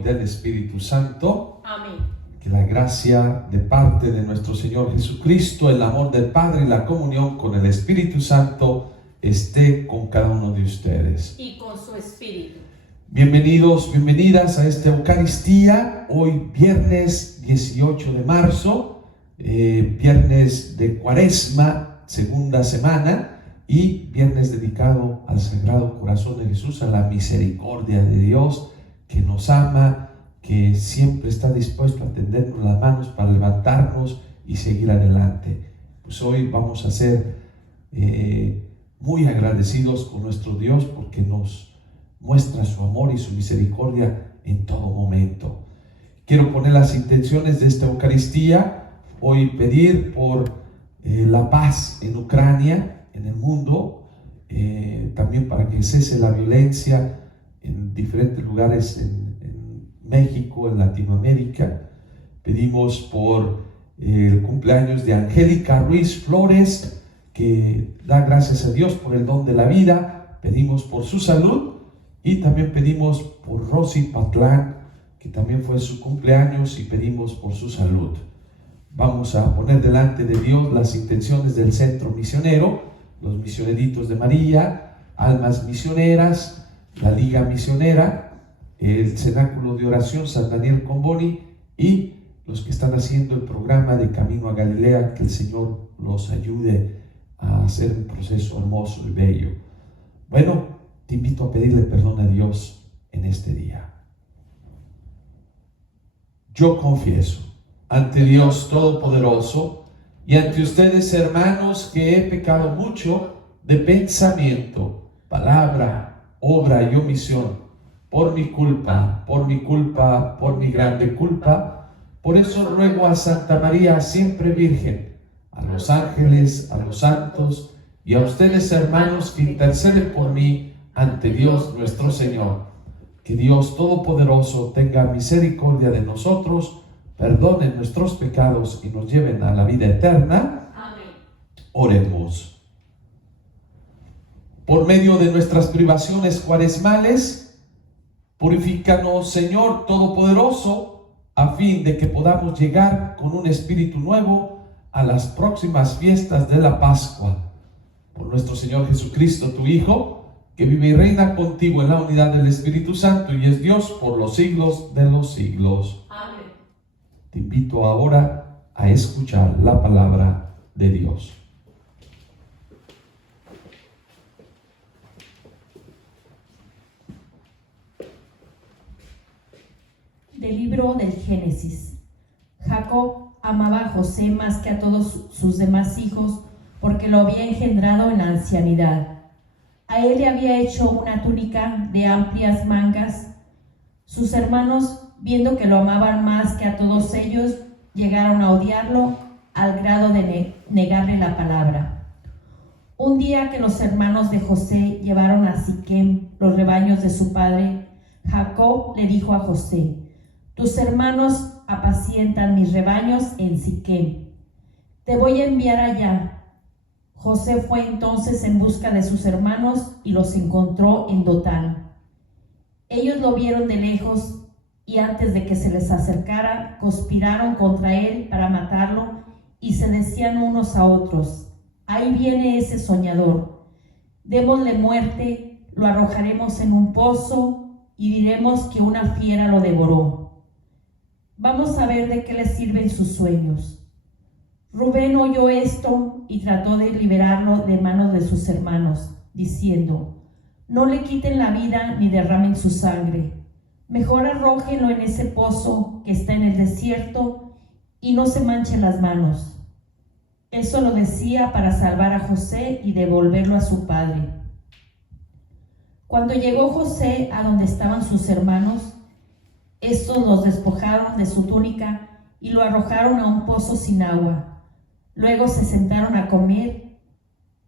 y del Espíritu Santo. Amén. Que la gracia de parte de nuestro Señor Jesucristo, el amor del Padre y la comunión con el Espíritu Santo esté con cada uno de ustedes. Y con su espíritu. Bienvenidos, bienvenidas a esta Eucaristía, hoy viernes 18 de marzo, viernes de Cuaresma, segunda semana, y viernes dedicado al Sagrado Corazón de Jesús, a la misericordia de Dios que nos ama, que siempre está dispuesto a tendernos las manos para levantarnos y seguir adelante. Pues hoy vamos a ser muy agradecidos con nuestro Dios porque nos muestra su amor y su misericordia en todo momento. Quiero poner las intenciones de esta Eucaristía, hoy pedir por la paz en Ucrania, en el mundo, también para que cese la violencia en diferentes lugares en México, en Latinoamérica. Pedimos por el cumpleaños de Angélica Ruiz Flores, que da gracias a Dios por el don de la vida. Pedimos por su salud. Y también pedimos por Rosy Patlán, que también fue su cumpleaños, y pedimos por su salud. Vamos a poner delante de Dios las intenciones del Centro Misionero, los Misioneritos de María, Almas Misioneras, la Liga Misionera, el Cenáculo de Oración San Daniel Comboni y los que están haciendo el programa de Camino a Galilea. Que el Señor los ayude a hacer un proceso hermoso y bello. Bueno, te invito a pedirle perdón a Dios en este día. Yo confieso ante Dios Todopoderoso y ante ustedes, hermanos, que he pecado mucho de pensamiento, palabra, obra y omisión, por mi culpa, por mi grande culpa. Por eso ruego a Santa María, siempre Virgen, a los ángeles, a los santos y a ustedes, hermanos, que interceden por mí ante Dios nuestro Señor. Que Dios Todopoderoso tenga misericordia de nosotros, perdone nuestros pecados y nos lleven a la vida eterna. Amén. Oremos. Por medio de nuestras privaciones cuaresmales, purifícanos, Señor Todopoderoso, a fin de que podamos llegar con un espíritu nuevo a las próximas fiestas de la Pascua. Por nuestro Señor Jesucristo, tu Hijo, que vive y reina contigo en la unidad del Espíritu Santo y es Dios por los siglos de los siglos. Amén. Te invito ahora a escuchar la palabra de Dios. Del libro del Génesis. Jacob amaba a José más que a todos sus demás hijos, porque lo había engendrado en la ancianidad. A él le había hecho una túnica de amplias mangas. Sus hermanos, viendo que lo amaban más que a todos ellos, llegaron a odiarlo al grado de negarle la palabra. Un día que los hermanos de José llevaron a Siquem los rebaños de su padre, Jacob le dijo a José: tus hermanos apacientan mis rebaños en Siquem. Te voy a enviar allá. José fue entonces en busca de sus hermanos y los encontró en Dotán. Ellos lo vieron de lejos y antes de que se les acercara, conspiraron contra él para matarlo y se decían unos a otros: ahí viene ese soñador. Démosle muerte, lo arrojaremos en un pozo y diremos que una fiera lo devoró. Vamos a ver de qué le sirven sus sueños. Rubén oyó esto y trató de liberarlo de manos de sus hermanos, diciendo: no le quiten la vida ni derramen su sangre. Mejor arrójenlo en ese pozo que está en el desierto y no se manchen las manos. Eso lo decía para salvar a José y devolverlo a su padre. Cuando llegó José a donde estaban sus hermanos, estos los despojaron de su túnica y lo arrojaron a un pozo sin agua. Luego se sentaron a comer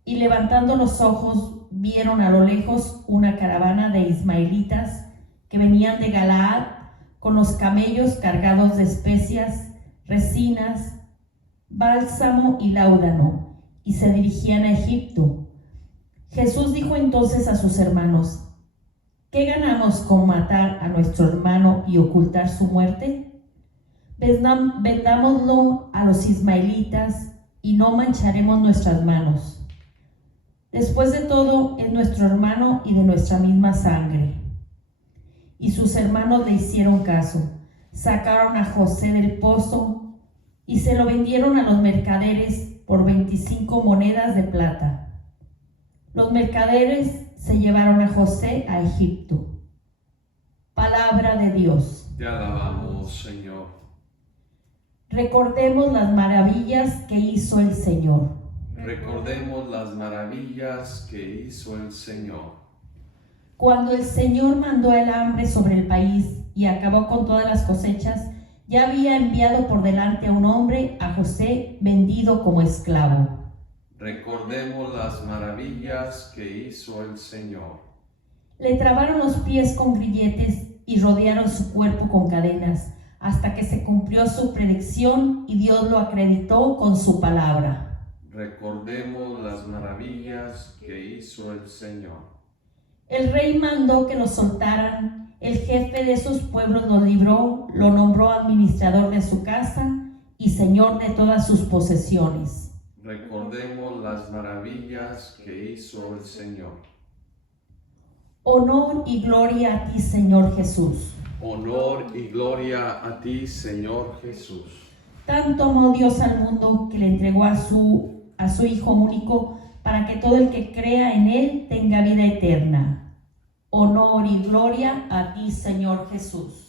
y levantando los ojos vieron a lo lejos una caravana de ismaelitas que venían de Galaad con los camellos cargados de especias, resinas, bálsamo y láudano, y se dirigían a Egipto. Jesús dijo entonces a sus hermanos: ¿Qué ganamos con matar a nuestro hermano y ocultar su muerte? Vendámoslo a los ismaelitas y no mancharemos nuestras manos. Después de todo, es nuestro hermano y de nuestra misma sangre. Y sus hermanos le hicieron caso. Sacaron a José del pozo y se lo vendieron a los mercaderes por 25 monedas de plata. Los mercaderes se llevaron a José a Egipto. Palabra de Dios. Te alabamos, Señor. Recordemos las maravillas que hizo el Señor. Recordemos las maravillas que hizo el Señor. Cuando el Señor mandó el hambre sobre el país y acabó con todas las cosechas, ya había enviado por delante a un hombre, a José, vendido como esclavo. Recordemos las maravillas que hizo el Señor. Le trabaron los pies con grilletes y rodearon su cuerpo con cadenas, hasta que se cumplió su predicción y Dios lo acreditó con su palabra. Recordemos las maravillas que hizo el Señor. El rey mandó que lo soltaran. El jefe de esos pueblos lo libró, lo nombró administrador de su casa y señor de todas sus posesiones. Recordemos las maravillas que hizo el Señor. Honor y gloria a ti, Señor Jesús. Honor y gloria a ti, Señor Jesús. Tanto amó Dios al mundo que le entregó a su Hijo único para que todo el que crea en Él tenga vida eterna. Honor y gloria a ti, Señor Jesús.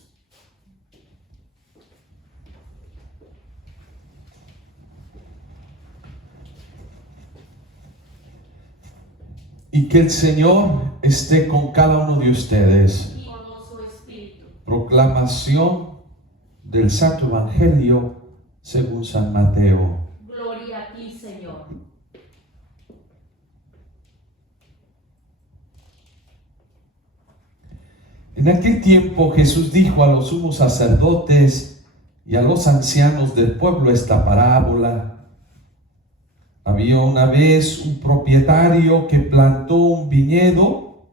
Y que el Señor esté con cada uno de ustedes. Y con su espíritu. Proclamación del Santo Evangelio según San Mateo. Gloria a ti, Señor. En aquel tiempo Jesús dijo a los sumos sacerdotes y a los ancianos del pueblo esta parábola. Había una vez un propietario que plantó un viñedo,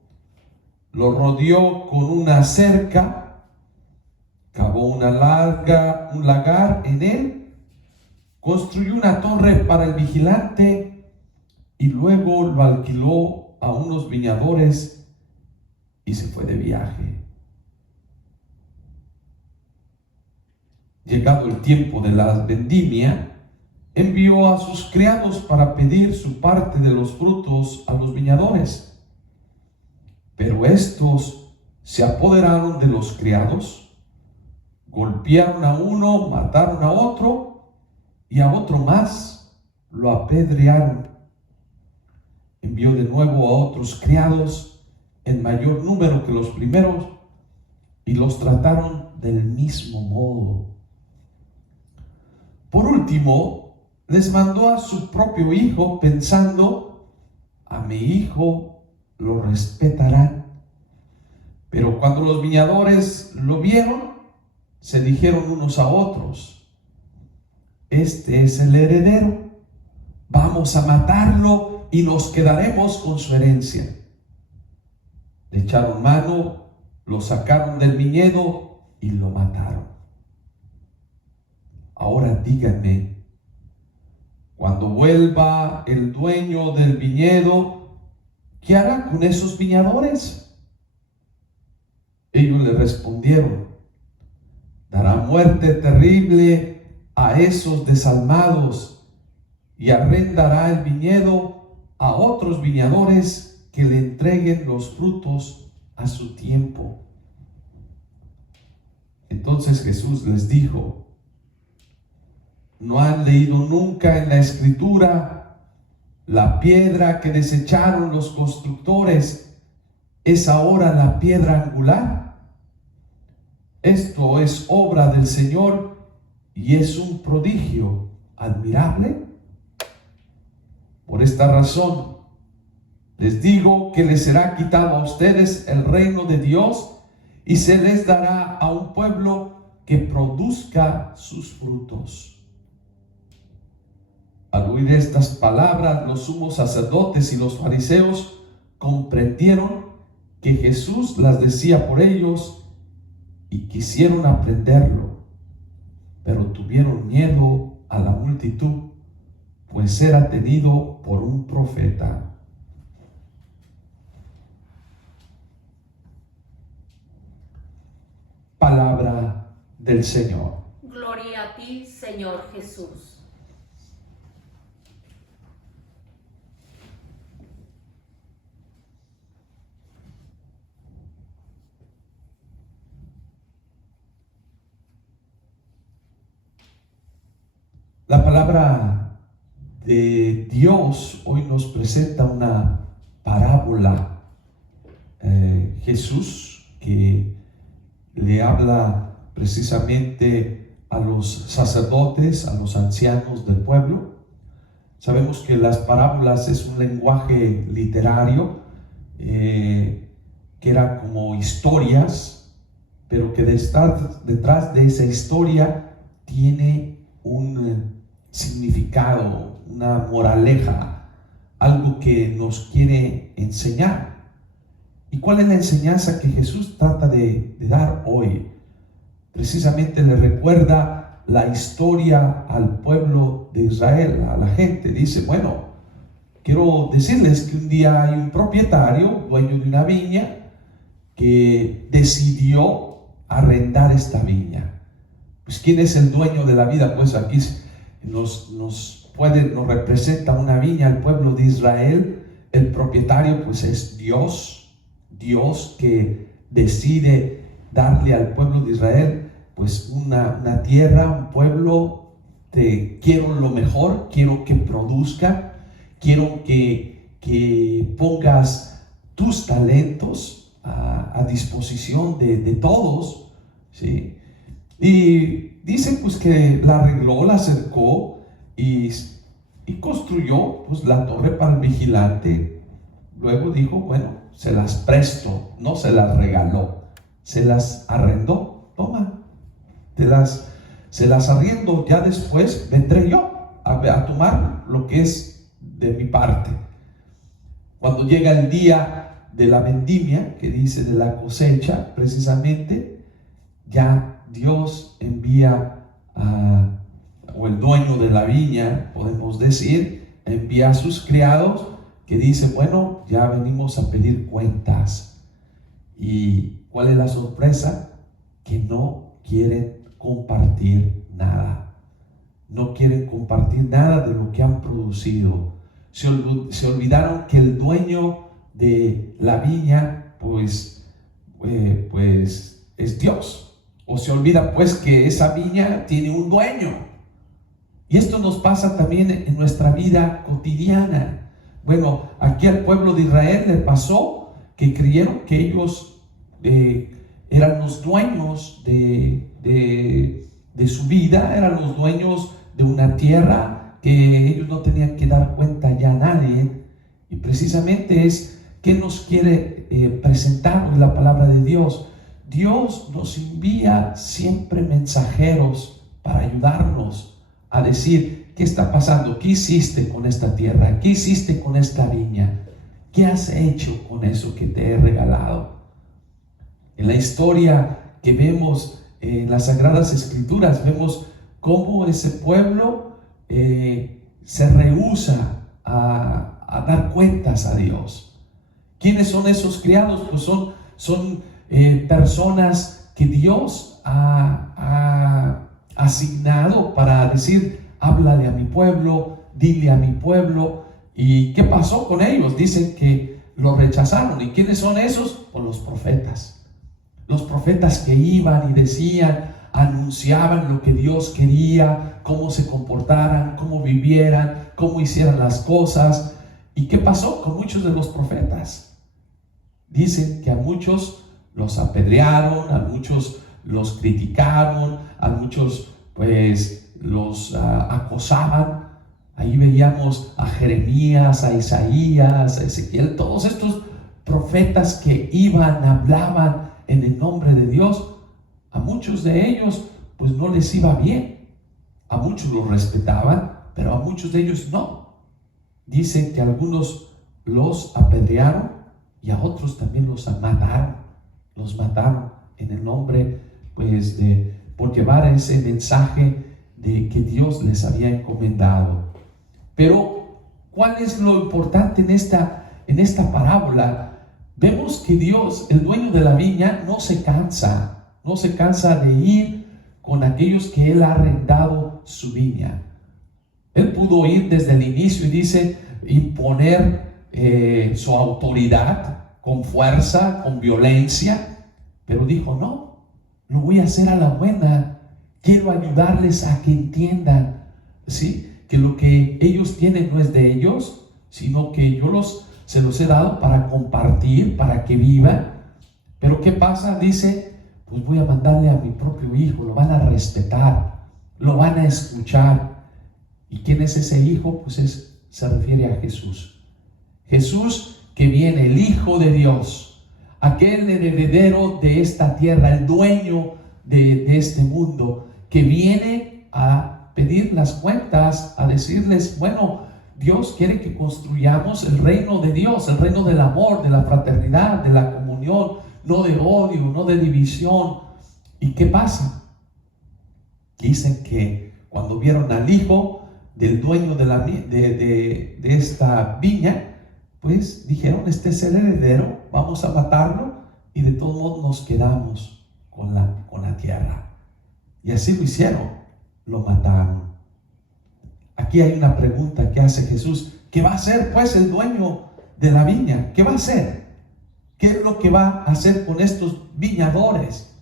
lo rodeó con una cerca, cavó un lagar en él, construyó una torre para el vigilante y luego lo alquiló a unos viñadores y se fue de viaje. Llegado el tiempo de la vendimia, envió a sus criados para pedir su parte de los frutos a los viñadores. Pero estos se apoderaron de los criados, golpearon a uno, mataron a otro y a otro más lo apedrearon. Envió de nuevo a otros criados en mayor número que los primeros y los trataron del mismo modo. Por último, les mandó a su propio hijo pensando: a mi hijo lo respetarán. Pero cuando los viñadores lo vieron, se dijeron unos a otros: este es el heredero, vamos a matarlo y nos quedaremos con su herencia. Le echaron mano, lo sacaron del viñedo y lo mataron. Ahora díganme, cuando vuelva el dueño del viñedo, ¿qué hará con esos viñadores? Ellos le respondieron: dará muerte terrible a esos desalmados y arrendará el viñedo a otros viñadores que le entreguen los frutos a su tiempo. Entonces Jesús les dijo: ¿no han leído nunca en la Escritura: la piedra que desecharon los constructores es ahora la piedra angular? Esto es obra del Señor y es un prodigio admirable. Por esta razón les digo que les será quitado a ustedes el reino de Dios y se les dará a un pueblo que produzca sus frutos. Al oír estas palabras, los sumos sacerdotes y los fariseos comprendieron que Jesús las decía por ellos y quisieron aprenderlo, pero tuvieron miedo a la multitud, pues era tenido por un profeta. Palabra del Señor. Gloria a ti, Señor Jesús. La palabra de Dios hoy nos presenta una parábola. Jesús que le habla precisamente a los sacerdotes, a los ancianos del pueblo. Sabemos que las parábolas es un lenguaje literario que era como historias, pero que detrás de esa historia tiene un significado, una moraleja, algo que nos quiere enseñar. ¿Y cuál es la enseñanza que Jesús trata de dar hoy? Precisamente le recuerda la historia al pueblo de Israel, a la gente. Dice, bueno, quiero decirles que un día hay un propietario, dueño de una viña, que decidió arrendar esta viña. Pues ¿quién es el dueño de la vida? Pues aquí nos representa una viña, el pueblo de Israel. El propietario pues es Dios que decide darle al pueblo de Israel pues una tierra, un pueblo. Quiero lo mejor, quiero que produzca, quiero que pongas tus talentos a disposición de todos, ¿sí? Y dice pues que la arregló, la acercó y construyó pues la torre para el vigilante. Luego dijo, bueno, se las presto, no se las regaló, se las arrendó. Toma, se las arriendo, ya después vendré yo a tomar lo que es de mi parte. Cuando llega el día de la vendimia, que dice de la cosecha, precisamente, ya Dios envía o el dueño de la viña, podemos decir, envía a sus criados que dice, bueno, ya venimos a pedir cuentas. ¿Y cuál es la sorpresa? Que no quieren compartir nada. No quieren compartir nada de lo que han producido. Se olvidaron que el dueño de la viña, pues es Dios. O se olvida pues que esa viña tiene un dueño. Y esto nos pasa también en nuestra vida cotidiana. Bueno, aquí al pueblo de Israel le pasó que creyeron que ellos eran los dueños de su vida, eran los dueños de una tierra que ellos no tenían que dar cuenta ya a nadie. Y precisamente es que nos quiere presentar la palabra de Dios. Dios nos envía siempre mensajeros para ayudarnos a decir, ¿qué está pasando? ¿Qué hiciste con esta tierra? ¿Qué hiciste con esta viña? ¿Qué has hecho con eso que te he regalado? En la historia que vemos en las Sagradas Escrituras, vemos cómo ese pueblo se rehúsa a dar cuentas a Dios. ¿Quiénes son esos criados? Pues son personas que Dios ha asignado para decir, háblale a mi pueblo, dile a mi pueblo. ¿Y qué pasó con ellos? Dicen que lo rechazaron. ¿Y quiénes son esos? Pues los profetas. Los profetas que iban y decían, anunciaban lo que Dios quería, cómo se comportaran, cómo vivieran, cómo hicieran las cosas. ¿Y qué pasó con muchos de los profetas? Dicen que a muchos los apedrearon, a muchos los criticaron, a muchos pues los acosaban. Ahí veíamos a Jeremías, a Isaías, a Ezequiel, todos estos profetas que iban, hablaban en el nombre de Dios. A muchos de ellos pues no les iba bien. A muchos los respetaban, pero a muchos de ellos no. Dicen que algunos los apedrearon, y a otros también los mataron en el nombre, pues, por llevar ese mensaje de que Dios les había encomendado. Pero, ¿cuál es lo importante en esta parábola? Vemos que Dios, el dueño de la viña, no se cansa de ir con aquellos que Él ha arrendado su viña. Él pudo ir desde el inicio y dice, imponer su autoridad con fuerza, con violencia, pero dijo, no, lo voy a hacer a la buena. Quiero ayudarles a que entiendan, ¿sí?, que lo que ellos tienen no es de ellos, sino que yo se los he dado para compartir, para que vivan. Pero ¿qué pasa? Dice, pues voy a mandarle a mi propio hijo, lo van a respetar, lo van a escuchar. ¿Y quién es ese hijo? Pues se refiere a Jesús. Jesús que viene, el Hijo de Dios, aquel heredero de esta tierra, el dueño de este mundo, que viene a pedir las cuentas, a decirles, bueno, Dios quiere que construyamos el reino de Dios, el reino del amor, de la fraternidad, de la comunión, no de odio, no de división. ¿Y qué pasa? Dicen que cuando vieron al hijo del dueño de esta viña, pues dijeron, este es el heredero, vamos a matarlo y de todos modos nos quedamos con la tierra. Y así lo hicieron, lo mataron. Aquí hay una pregunta que hace Jesús. ¿Qué va a hacer pues el dueño de la viña? ¿Qué va a hacer? ¿Qué es lo que va a hacer con estos viñadores?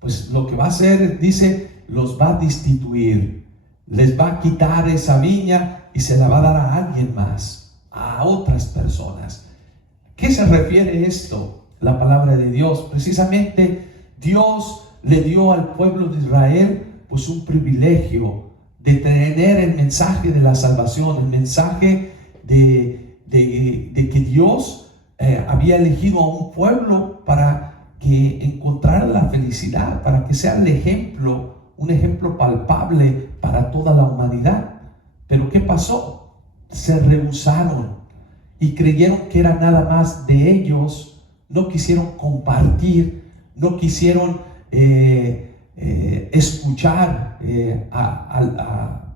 Pues lo que va a hacer, dice, los va a destituir. Les va a quitar esa viña y se la va a dar a alguien más, a otras personas. ¿Qué se refiere esto? La palabra de Dios. Precisamente Dios le dio al pueblo de Israel pues un privilegio de tener el mensaje de la salvación, el mensaje de que Dios había elegido a un pueblo para que encontrara la felicidad, para que sea el ejemplo, un ejemplo palpable para toda la humanidad. Pero ¿qué pasó? Se rehusaron y creyeron que era nada más de ellos, no quisieron compartir, no quisieron escuchar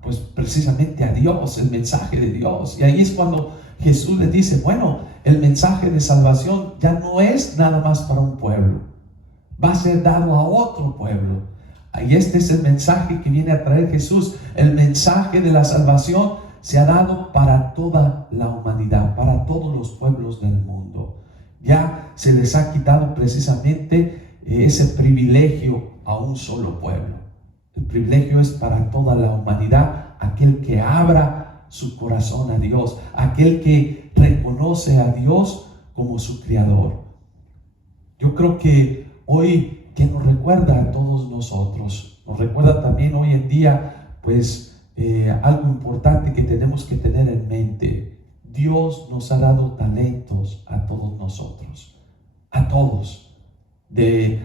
pues precisamente a Dios, el mensaje de Dios. Y ahí es cuando Jesús les dice, bueno, el mensaje de salvación ya no es nada más para un pueblo, va a ser dado a otro pueblo. Y este es el mensaje que viene a traer Jesús. El mensaje de la salvación se ha dado para toda la humanidad, para todos los pueblos del mundo. Ya se les ha quitado precisamente ese privilegio a un solo pueblo. El privilegio es para toda la humanidad, aquel que abra su corazón a Dios, aquel que reconoce a Dios como su Creador. Yo creo que hoy, que nos recuerda a todos nosotros, nos recuerda también hoy en día, pues algo importante que tenemos que tener en mente. Dios nos ha dado talentos a todos nosotros, a todos.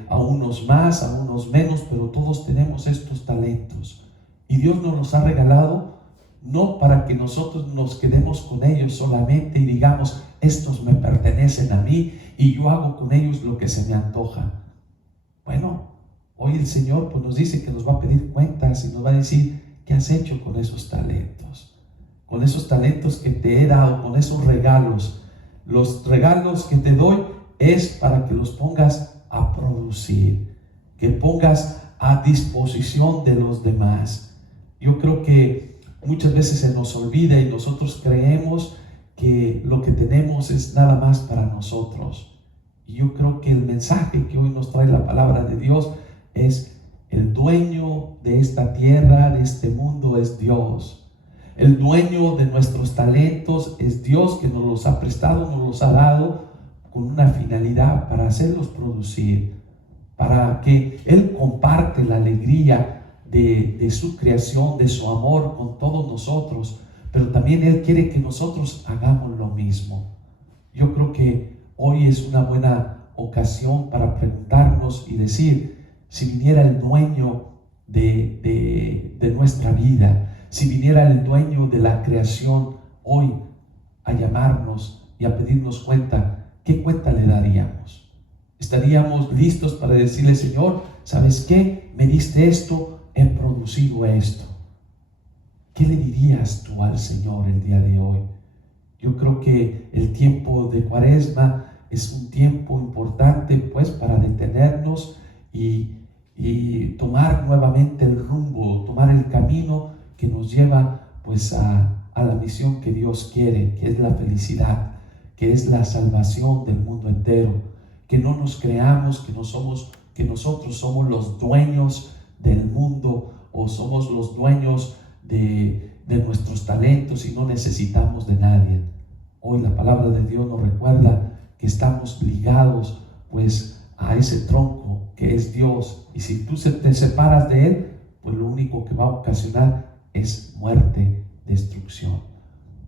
A unos más, a unos menos, pero todos tenemos estos talentos. Y Dios nos los ha regalado no para que nosotros nos quedemos con ellos solamente y digamos, estos me pertenecen a mí y yo hago con ellos lo que se me antoja. Bueno, hoy el Señor pues nos dice que nos va a pedir cuentas y nos va a decir, ¿qué has hecho con esos talentos? Con esos talentos que te he dado, con esos regalos. Los regalos que te doy es para que los pongas a producir, que pongas a disposición de los demás. Yo creo que muchas veces se nos olvida y nosotros creemos que lo que tenemos es nada más para nosotros. Y yo creo que el mensaje que hoy nos trae la palabra de Dios es: el dueño de esta tierra, de este mundo, es Dios. El dueño de nuestros talentos es Dios, que nos los ha prestado, nos los ha dado con una finalidad, para hacerlos producir, para que Él comparte la alegría de su creación, de su amor con todos nosotros, pero también Él quiere que nosotros hagamos lo mismo. Yo creo que hoy es una buena ocasión para preguntarnos y decir, si viniera el dueño de nuestra vida, si viniera el dueño de la creación hoy a llamarnos y a pedirnos cuenta, ¿qué cuenta le daríamos? ¿Estaríamos listos para decirle, Señor, ¿sabes qué? Me diste esto, he producido esto. ¿Qué le dirías tú al Señor el día de hoy? Yo creo que el tiempo de Cuaresma es un tiempo importante pues para detenernos y tomar nuevamente el rumbo, tomar el camino que nos lleva pues a la misión que Dios quiere, que es la felicidad, que es la salvación del mundo entero. Que no nos creamos que nosotros somos los dueños del mundo o somos los dueños de nuestros talentos y no necesitamos de nadie. Hoy la palabra de Dios nos recuerda que estamos ligados pues a ese tronco que es Dios, y si tú te separas de Él, pues lo único que va a ocasionar es muerte, destrucción.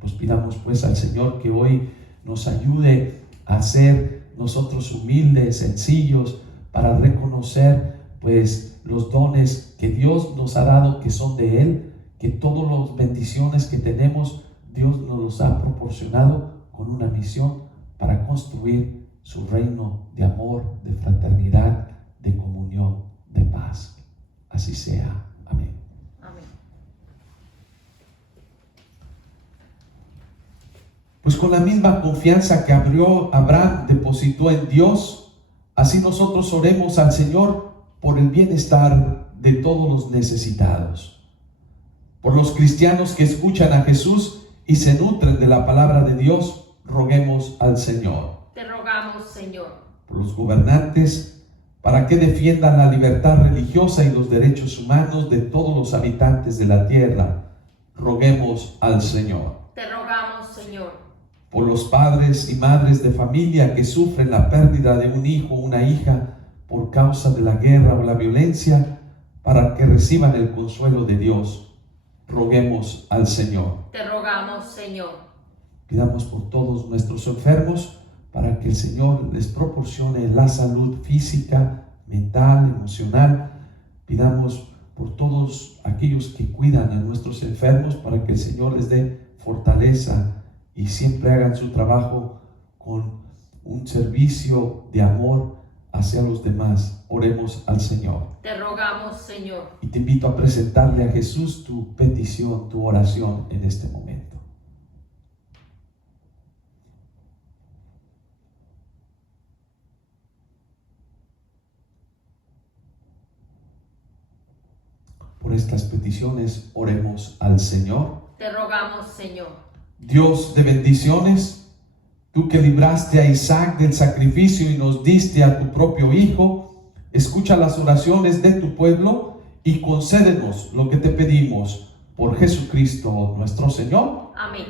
Pues pidamos pues al Señor que hoy nos ayude a ser nosotros humildes, sencillos, para reconocer pues los dones que Dios nos ha dado, que son de Él, que todas las bendiciones que tenemos Dios nos los ha proporcionado con una misión para construir su reino de amor, de fraternidad, de comunión, de paz. Así sea. Amén. Amén. Pues con la misma confianza que Abraham depositó en Dios, así nosotros oremos al Señor por el bienestar de todos los necesitados, por los cristianos que escuchan a Jesús y se nutren de la palabra de Dios. Roguemos al Señor. Te rogamos, Señor. Por los gobernantes, para que defiendan la libertad religiosa y los derechos humanos de todos los habitantes de la tierra. Roguemos al Señor. Te rogamos, Señor. Por los padres y madres de familia que sufren la pérdida de un hijo o una hija por causa de la guerra o la violencia, para que reciban el consuelo de Dios. Roguemos al Señor. Te rogamos, Señor. Pidamos por todos nuestros enfermos para que el Señor les proporcione la salud física, mental, emocional. Pidamos por todos aquellos que cuidan a nuestros enfermos para que el Señor les dé fortaleza y siempre hagan su trabajo con un servicio de amor hacia los demás. Oremos al Señor. Te rogamos, Señor. Y te invito a presentarle a Jesús tu petición, tu oración en este momento. Por estas peticiones oremos al Señor. Te rogamos, Señor. Dios de bendiciones, tú que libraste a Isaac del sacrificio y nos diste a tu propio Hijo, escucha las oraciones de tu pueblo y concédenos lo que te pedimos por Jesucristo nuestro Señor. Amén.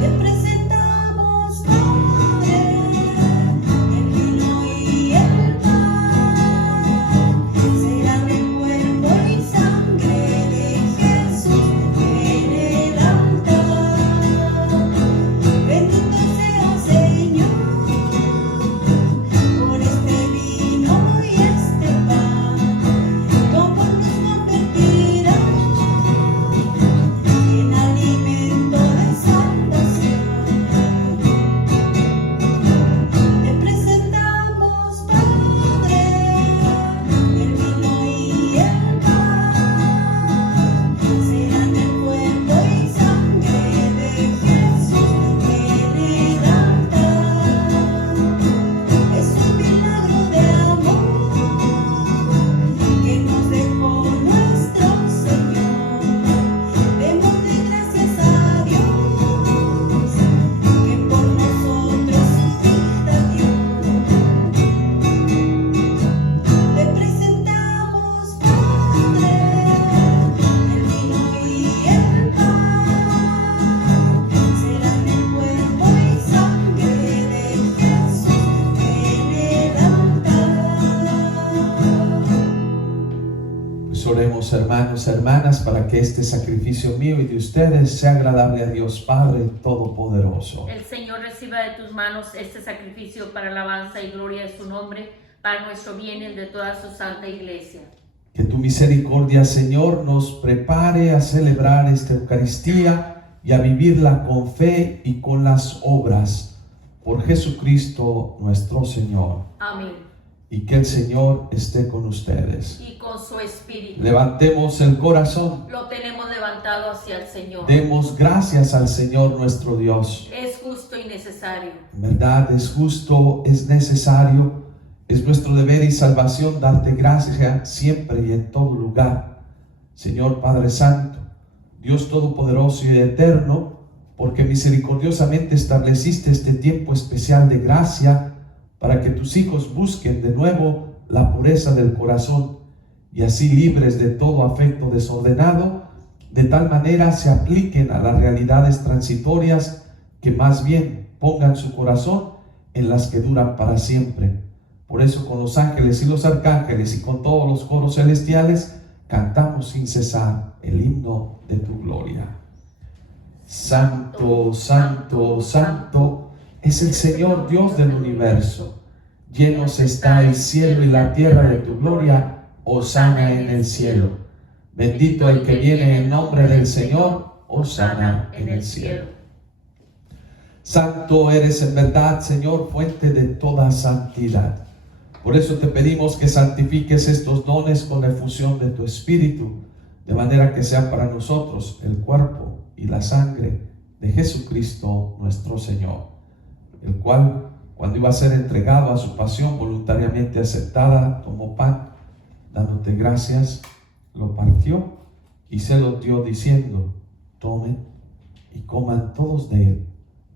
Te presentamos, Padre, el vino hermanos, hermanas, para que este sacrificio mío y de ustedes sea agradable a Dios Padre Todopoderoso. El Señor reciba de tus manos este sacrificio para alabanza y gloria de su nombre, para nuestro bien y el de toda su santa iglesia. Que tu misericordia, Señor, nos prepare a celebrar esta Eucaristía y a vivirla con fe y con las obras. Por Jesucristo nuestro Señor. Amén. Y que el Señor esté con ustedes. Y con su espíritu. Levantemos el corazón. Lo tenemos levantado hacia el Señor. Demos gracias al Señor nuestro Dios. Es justo y necesario. En verdad es justo, es necesario, es nuestro deber y salvación darte gracias siempre y en todo lugar. Señor Padre Santo, Dios Todopoderoso y Eterno, porque misericordiosamente estableciste este tiempo especial de gracia para que tus hijos busquen de nuevo la pureza del corazón y así libres de todo afecto desordenado, de tal manera se apliquen a las realidades transitorias que más bien pongan su corazón en las que duran para siempre. Por eso con los ángeles y los arcángeles y con todos los coros celestiales cantamos sin cesar el himno de tu gloria. Santo, santo, santo es el Señor Dios del universo. Llenos está el cielo y la tierra de tu gloria. Hosana en el cielo. Bendito el que viene en nombre del Señor. Hosana en el cielo. Santo eres en verdad, Señor, fuente de toda santidad. Por eso te pedimos que santifiques estos dones con la efusión de tu Espíritu, de manera que sean para nosotros el cuerpo y la sangre de Jesucristo nuestro Señor, el cual, cuando iba a ser entregado a su pasión voluntariamente aceptada, tomó pan, dándote gracias, lo partió y se lo dio diciendo: tomen y coman todos de él,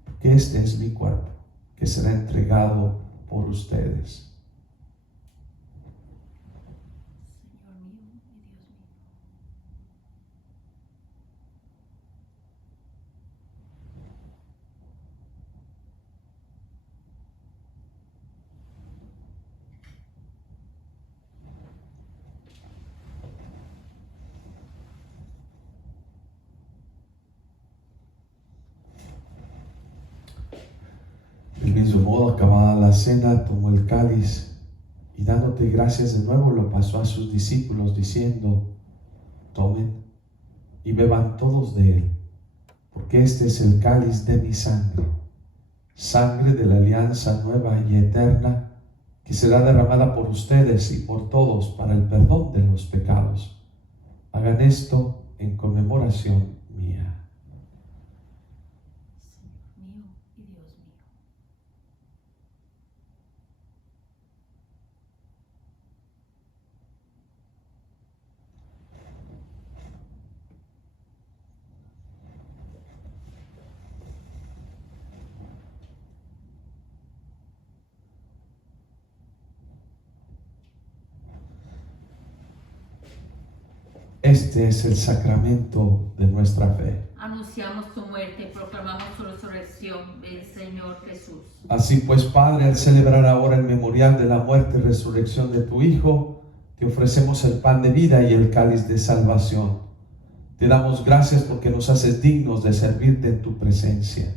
porque este es mi cuerpo, que será entregado por ustedes. Del mismo modo, acabada la cena, tomó el cáliz y dándote gracias de nuevo lo pasó a sus discípulos diciendo: tomen y beban todos de él, porque este es el cáliz de mi sangre, sangre de la alianza nueva y eterna, que será derramada por ustedes y por todos para el perdón de los pecados. Hagan esto en conmemoración mía. Este es el sacramento de nuestra fe. Anunciamos tu muerte y proclamamos tu resurrección. Ven, Señor Jesús. Así pues, Padre, al celebrar ahora el memorial de la muerte y resurrección de tu Hijo, te ofrecemos el pan de vida y el cáliz de salvación. Te damos gracias porque nos haces dignos de servirte en tu presencia.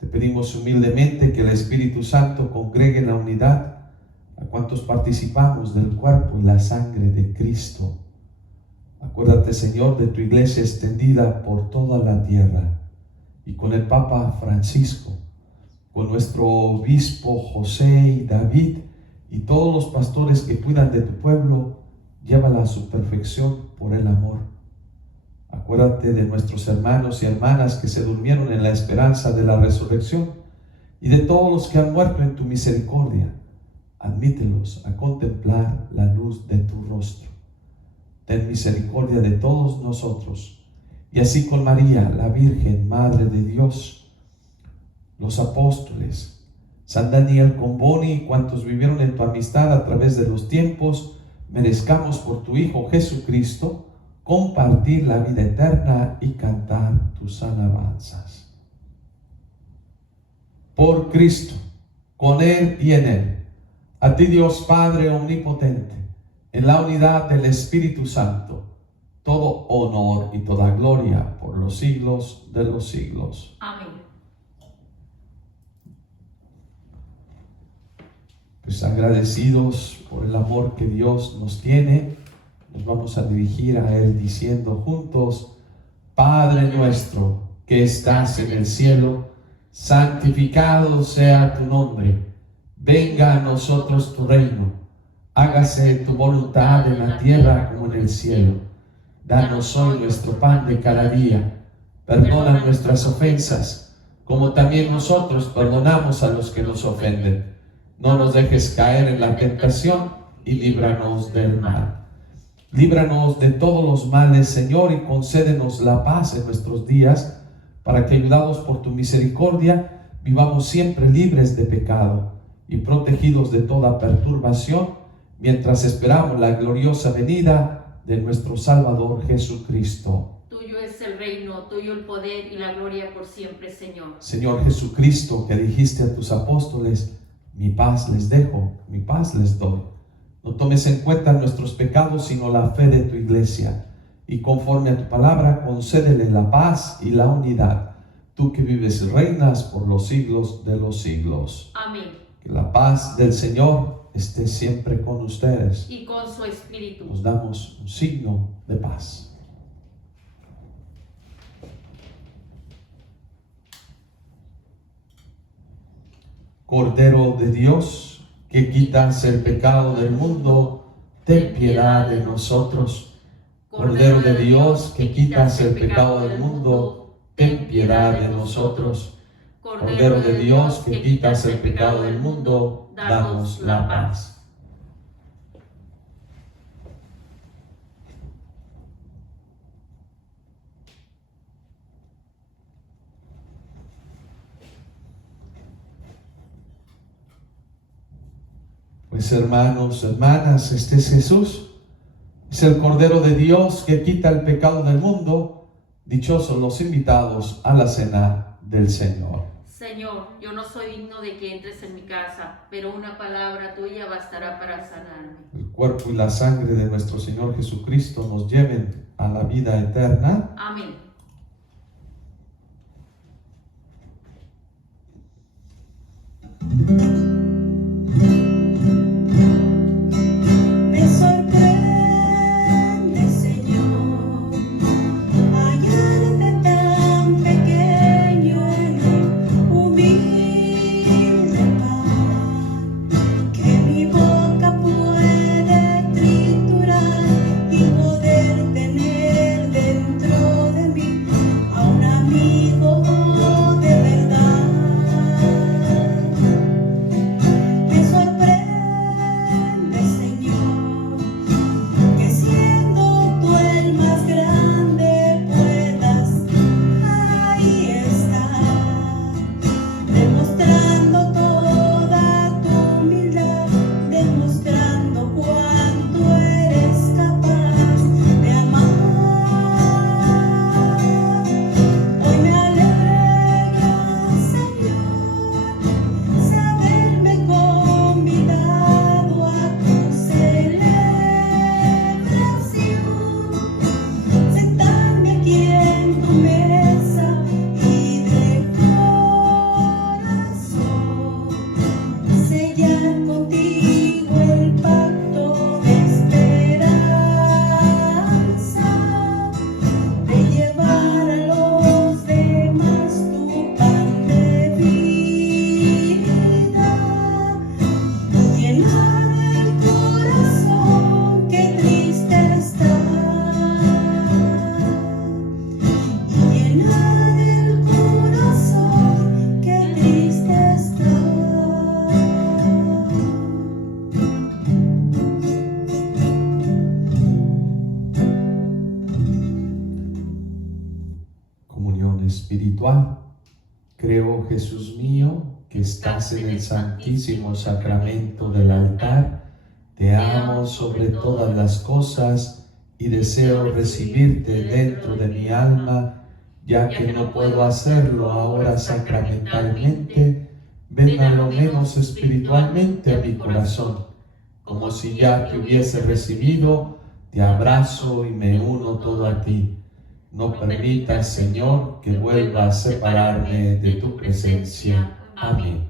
Te pedimos humildemente que el Espíritu Santo congregue en la unidad a cuantos participamos del cuerpo y la sangre de Cristo. Acuérdate, Señor, de tu iglesia extendida por toda la tierra y con el Papa Francisco, con nuestro obispo José y David y todos los pastores que cuidan de tu pueblo, llévala a su perfección por el amor. Acuérdate de nuestros hermanos y hermanas que se durmieron en la esperanza de la resurrección y de todos los que han muerto en tu misericordia. Admítelos a contemplar la luz de tu rostro. Ten misericordia de todos nosotros, y así con María, la Virgen, Madre de Dios, los apóstoles, San Daniel con Boni y cuantos vivieron en tu amistad a través de los tiempos, merezcamos por tu Hijo Jesucristo compartir la vida eterna y cantar tus alabanzas. Por Cristo, con Él y en Él, a ti Dios Padre omnipotente, en la unidad del Espíritu Santo, todo honor y toda gloria por los siglos de los siglos. Amén. Pues agradecidos por el amor que Dios nos tiene, nos vamos a dirigir a Él diciendo juntos: Padre nuestro que estás en el cielo, santificado sea tu nombre. Venga a nosotros tu reino. Hágase tu voluntad en la tierra como en el cielo. Danos hoy nuestro pan de cada día. Perdona nuestras ofensas, como también nosotros perdonamos a los que nos ofenden. No nos dejes caer en la tentación y líbranos del mal. Líbranos de todos los males, Señor, y concédenos la paz en nuestros días, para que, ayudados por tu misericordia, vivamos siempre libres de pecado y protegidos de toda perturbación, mientras esperamos la gloriosa venida de nuestro Salvador Jesucristo. Tuyo es el reino, tuyo el poder y la gloria por siempre, Señor. Señor Jesucristo, que dijiste a tus apóstoles: mi paz les dejo, mi paz les doy. No tomes en cuenta nuestros pecados, sino la fe de tu iglesia. Y conforme a tu palabra, concédele la paz y la unidad. Tú que vives y reinas por los siglos de los siglos. Amén. Que la paz del Señor esté siempre con ustedes. Y con su espíritu. Nos damos un signo de paz. Cordero de Dios, que quitas el pecado del mundo, ten piedad de nosotros. Cordero de Dios, que quitas el pecado del mundo, ten piedad de nosotros. Cordero de Dios, que quitas el pecado del mundo, danos la paz. Pues hermanos, hermanas, este es Jesús. Es el Cordero de Dios que quita el pecado del mundo. Dichosos los invitados a la cena del Señor. Señor, yo no soy digno de que entres en mi casa, pero una palabra tuya bastará para sanarme. El cuerpo y la sangre de nuestro Señor Jesucristo nos lleven a la vida eterna. Amén. Espiritual. Creo, Jesús mío, que estás en el santísimo sacramento del altar. Te amo sobre todas las cosas y deseo recibirte dentro de mi alma, ya que no puedo hacerlo ahora sacramentalmente. Ven a lo menos espiritualmente a mi corazón, como si ya te hubiese recibido. te abrazo y me uno todo a ti. No permitas, Señor, que vuelva a separarme de tu presencia. Amén.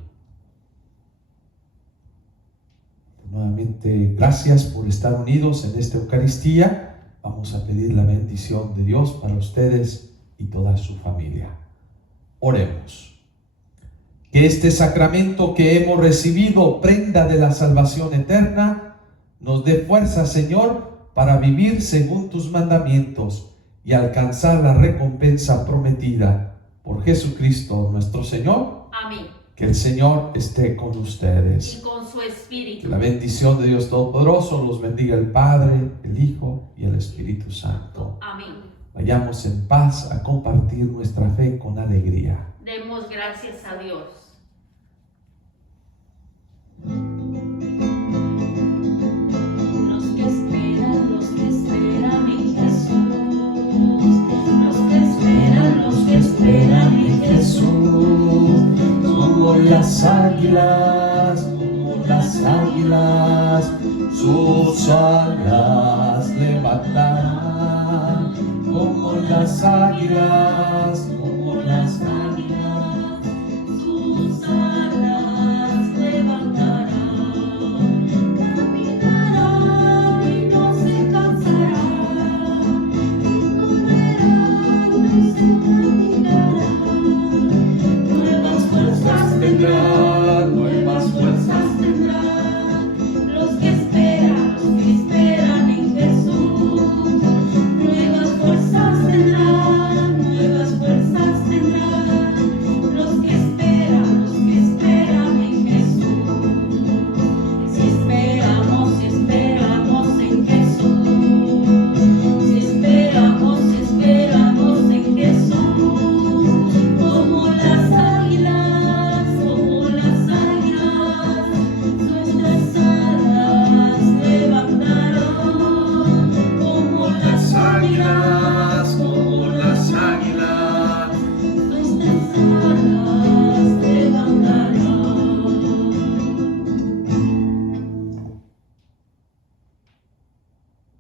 Nuevamente, gracias por estar unidos en esta Eucaristía. Vamos a pedir la bendición de Dios para ustedes y toda su familia. Oremos. Que este sacramento que hemos recibido, prenda de la salvación eterna, nos dé fuerza, Señor, para vivir según tus mandamientos y alcanzar la recompensa prometida por Jesucristo nuestro Señor. Amén. Que el Señor esté con ustedes. Y con su espíritu. Que la bendición de Dios Todopoderoso los bendiga el Padre, el Hijo y el Espíritu Santo. Amén. Vayamos en paz a compartir nuestra fe con alegría. Demos gracias a Dios. Los que esperan en Jesús, los que esperan en Jesús, Como las águilas, sus alas levantarán. Como las águilas,